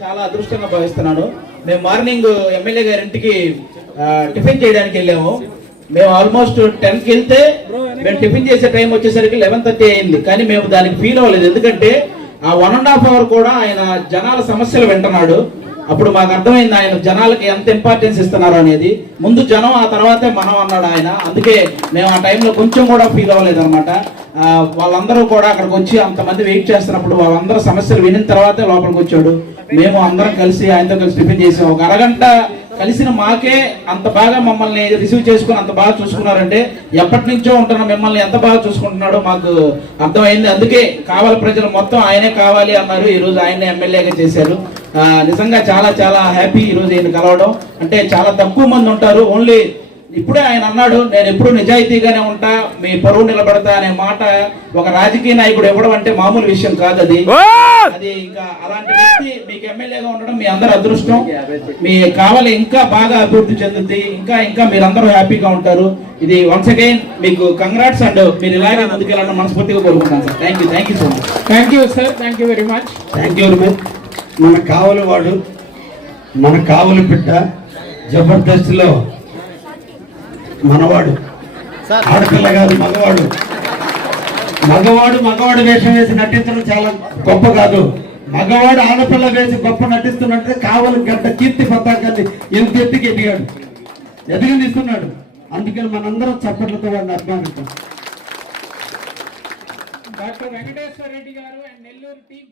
చాలా అదృష్టంగా భావిస్తున్నాను. మేము మార్నింగ్ ఎమ్మెల్యే గారి ఇంటికి టిఫిన్ చేయడానికి వెళ్ళాము. మేము ఆల్మోస్ట్ 10కి వెళ్తే మేము టిఫిన్ చేసే టైం వచ్చేసరికి 11:30 అయింది. కానీ మేము దానికి ఫీల్ అవ్వలేదు, ఎందుకంటే ఆ 1.5 hour కూడా ఆయన జనాల సమస్యలు వింటున్నాడు. అప్పుడు మాకు అర్థమైంది ఆయన జనాలకి ఎంత ఇంపార్టెన్స్ ఇస్తున్నారు అనేది. ముందు జనం, ఆ తర్వాతే మనం అన్నాడు ఆయన. అందుకే మేము ఆ టైంలో కొంచెం కూడా ఫీల్ అవ్వలేదు అనమాట. వాళ్ళందరూ కూడా అక్కడికి వచ్చి అంతమంది వెయిట్ చేస్తున్నప్పుడు వాళ్ళందరూ సమస్యలు వినిన తర్వాతే లోపలికి వచ్చాడు. మేము అందరం కలిసి ఆయనతో కలిసి టిఫిన్ చేసాం. ఒక అరగంట కలిసిన మాకే అంత బాగా మమ్మల్ని రిసీవ్ చేసుకుని అంత బాగా చూసుకున్నారంటే ఎప్పటి నుంచో ఉంటున్న మిమ్మల్ని ఎంత బాగా చూసుకుంటున్నాడో మాకు అర్థమైంది. అందుకే కావాలి ప్రజలు మొత్తం ఆయనే కావాలి అన్నారు. ఈరోజు ఆయనే ఎమ్మెల్యేగా చేశారు. నిజంగా చాలా చాలా హ్యాపీ ఈరోజు ఈయన కలవడం. అంటే చాలా తక్కువ మంది ఉంటారు. ఓన్లీ ఇప్పుడే ఆయన అన్నాడు, నేను ఎప్పుడు నిజాయితీగానే ఉంటా, మీ పరువు నిలబడతా అనే మాట ఒక రాజకీయ నాయకుడు ఇవ్వడం అంటే మామూలు విషయం కాదు. అది ఇంకా అలాంటి వ్యక్తి మీకు ఎమ్మెల్యేగా ఉండడం మీ అందరు అదృష్టం. మీ కావాలి ఇంకా బాగా అభివృద్ధి చెందుతుంది. ఇంకా ఇంకా మీరందరూ హ్యాపీగా ఉంటారు. ఇది వన్స్ అగైన్ మీకు కంగ్రాట్స్ అండ్ మీరు ఇలాగే ముందుకెళ్ళడం మనస్ఫూర్తిగా కోరుకుంటాను sir. Thank you so much. Thank you sir, thank you very much. Thank you very much. మన కావలి వాడు, మన కావలి బిడ్డ, జబర్దస్త్లో మనవాడు, ఆడపిల్ల కాదు మగవాడు. మగవాడు వేషం వేసి నటించడం చాలా గొప్ప కాదు. మగవాడు ఆడపిల్ల వేసి గొప్ప నటిస్తున్నట్టు కావలి గడ్డ కీర్తి పతాకాన్ని ఎంత ఎత్తుకి ఎదిగనిస్తున్నాడు. అందుకని మనందరం చప్పట్లతో వాడిని అభిమానిస్తాం. డాక్టర్ వెంకటేశ్వర రెడ్డి గారు అండ్ నెల్లూరు టీం